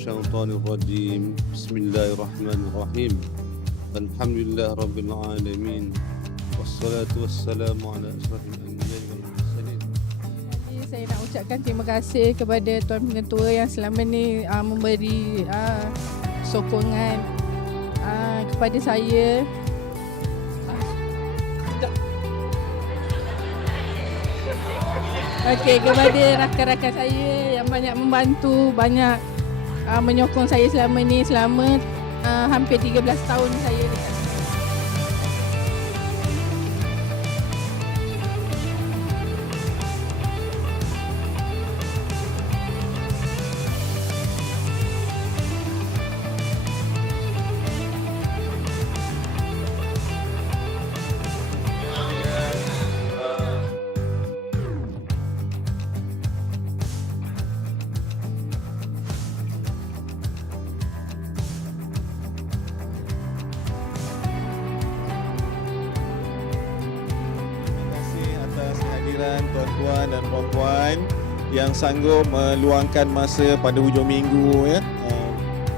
الشيطان الرجيم بسم الله الرحمن الرحيم الحمد لله رب العالمين والصلاة والسلام على أشرف الأنبياء والمرسلين. Jadi saya nak ucapkan terima kasih kepada Tuan Pengetua yang selama ni memberi sokongan kepada saya. Okey, kepada rakan-rakan saya yang banyak membantu, banyak menyokong saya selama ni, selama hampir 13 tahun saya dekat sini. Tuan-tuan dan puan-puan yang sanggup meluangkan masa pada hujung minggu ya.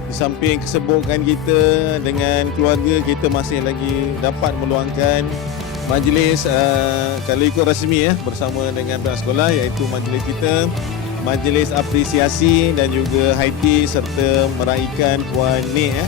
Di samping kesibukan kita dengan keluarga, kita masih lagi dapat meluangkan majlis kalau ikut rasmi ya, bersama dengan pihak sekolah, iaitu majlis kita, majlis apresiasi dan juga high tea serta meraihkan Puan Nik ya.